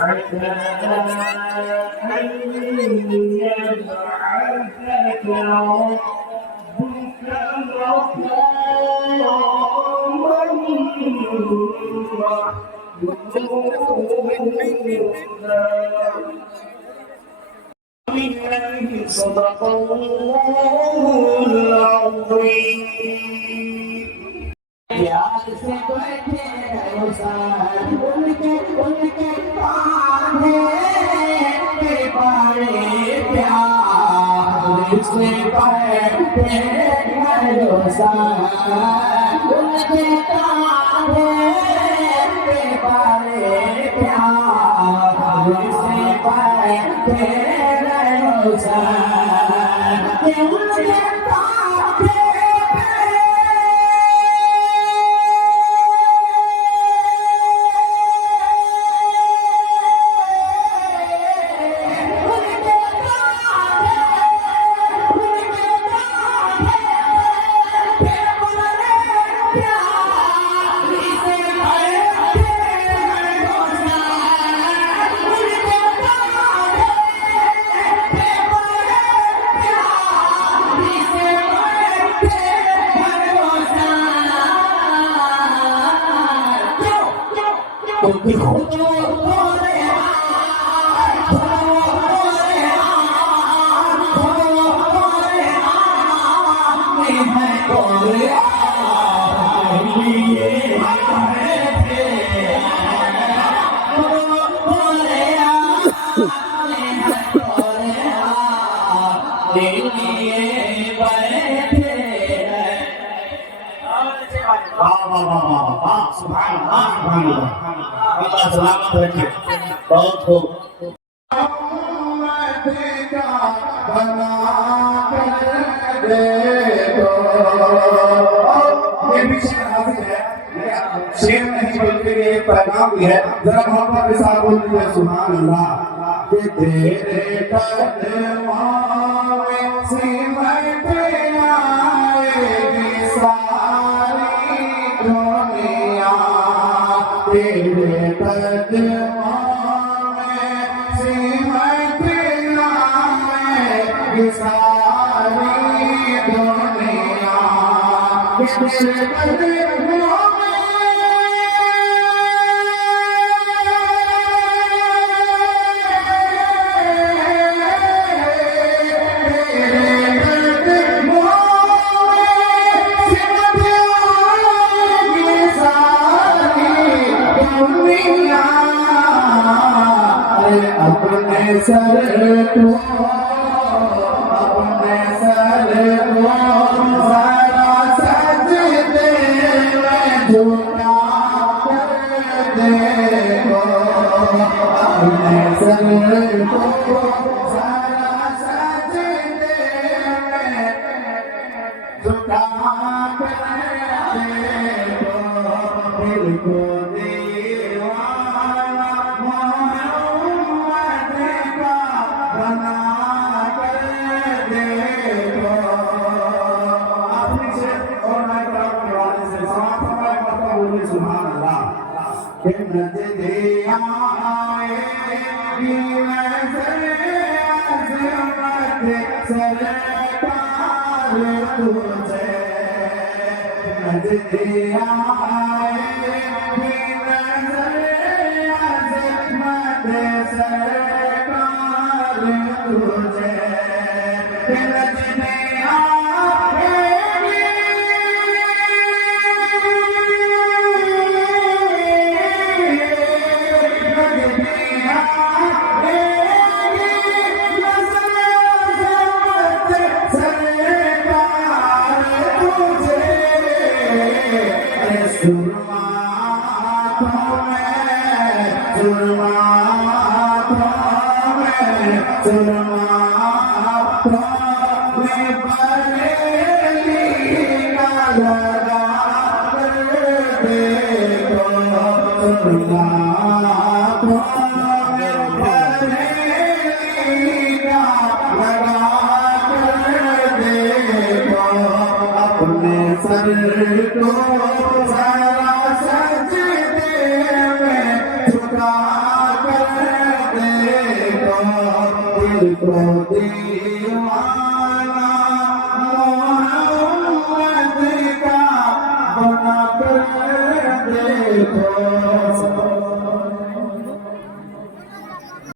عسى أن يبعثك ربك مقاما صدق الله العظيم प्यार से बैठे साथ उनके कांधे पे बड़े प्यार से बैठे साथ उनके कांधे पे बड़े प्यार से बैठे साथ उनके बहुत खूब शेर नहीं बल्कि ये पैगाम भी है जरा मोहब्बत के साथ बोल दीजिए सुभान अल्लाह कि तेरे कदमों में सिमट आएगी सारी दुनिया तेरे कदमों में सिमट आएगी सारी दुनिया तेरे कदमों अपने सर को सारा सजदे में झुका कर देखो अपने सर को सारा सजदे में झुका कर देखो दिल को सारा सजदे में झुका कर को दीवाना मोहम्मद का बना कर देखो